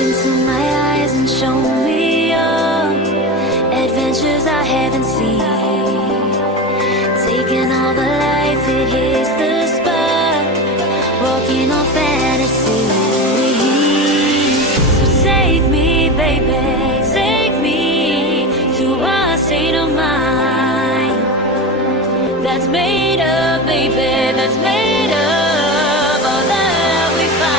into my eyes and show me your adventures I haven't seen. Taking all the life, it hits the spot. Walking on fantasy. So take me, baby, take me to a state of mind that's made up, baby, that's made up all that we find.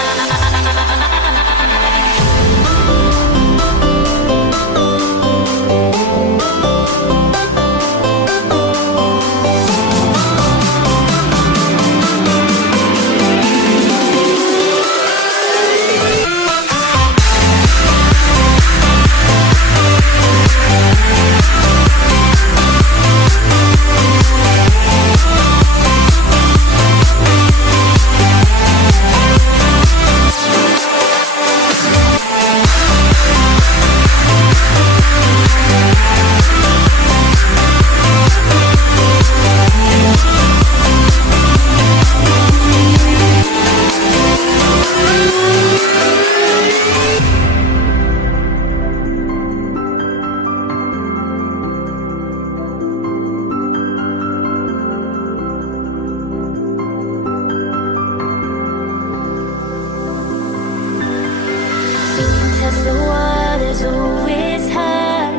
Test the waters, oh, it's hot.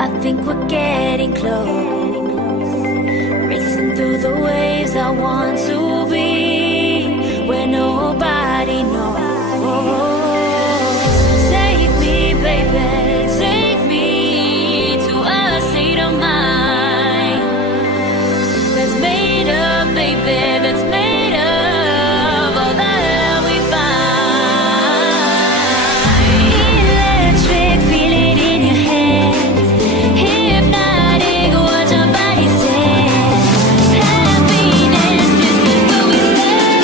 I think we're getting close. Racing through the waves, I want to be where nobody knows. Take me, baby, take me to a state of mind that's made up, baby, that's made up all that we find. Electric, feel it in your hands. Hypnotic, watch our bodies dance. Happiness, this is where we stand.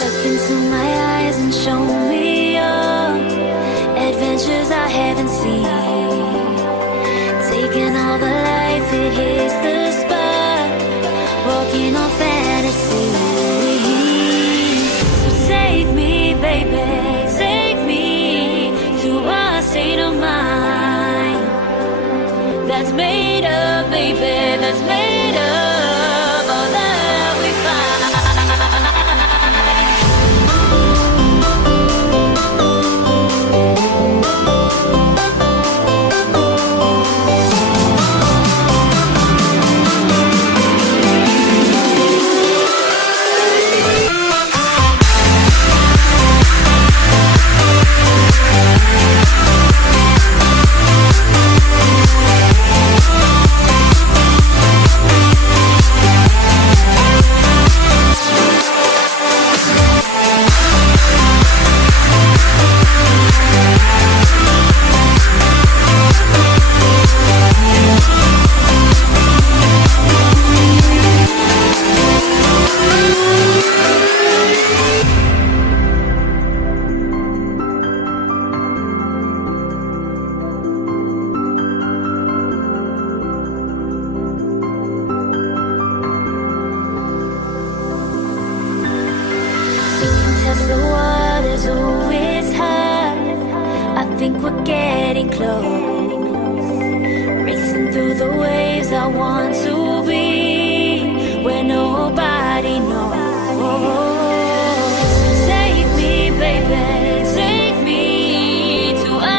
Look into my eyes and show me your adventures I haven't seen. Taking all the life, it hits the spot. Walking on fantasy. So take me, baby, take me to a state of mind that's made up, baby, that's made up all that we find. Test the waters, oh, it's hot. I think we're getting close. Racing through the waves, I want to be where nobody knows. Take me, baby, take me to a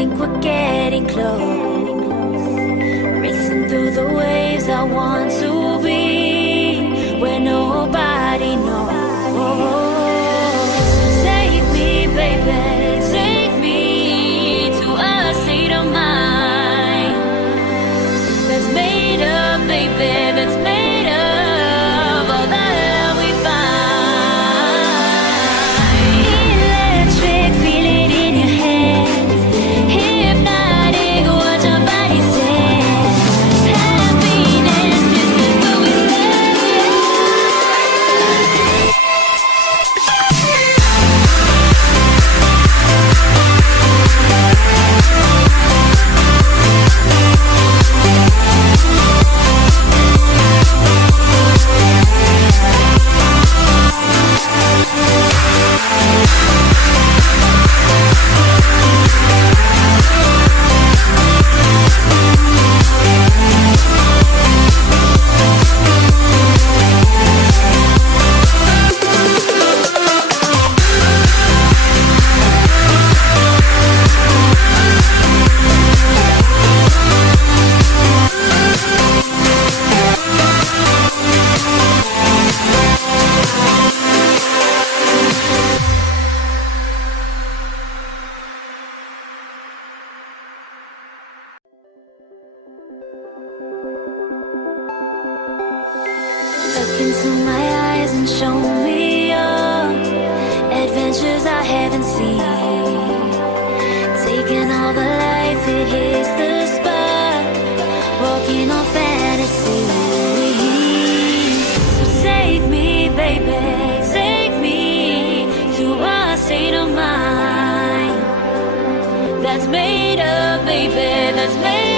think we're getting close. Racing through the waves, I want to be where nobody knows. So take me, baby, take me to a state of mind that's made up, baby, that's made of all the love we find. Electric, feel it in your hands. Hypnotic, watch our bodies dance. Happiness, this is where we stand. Look into my eyes and show me your adventures I haven't seen. Taking all the life, it hits the spot. Walking on fantasy. So take me, baby, take me to a state of mind that's made up, baby, that's made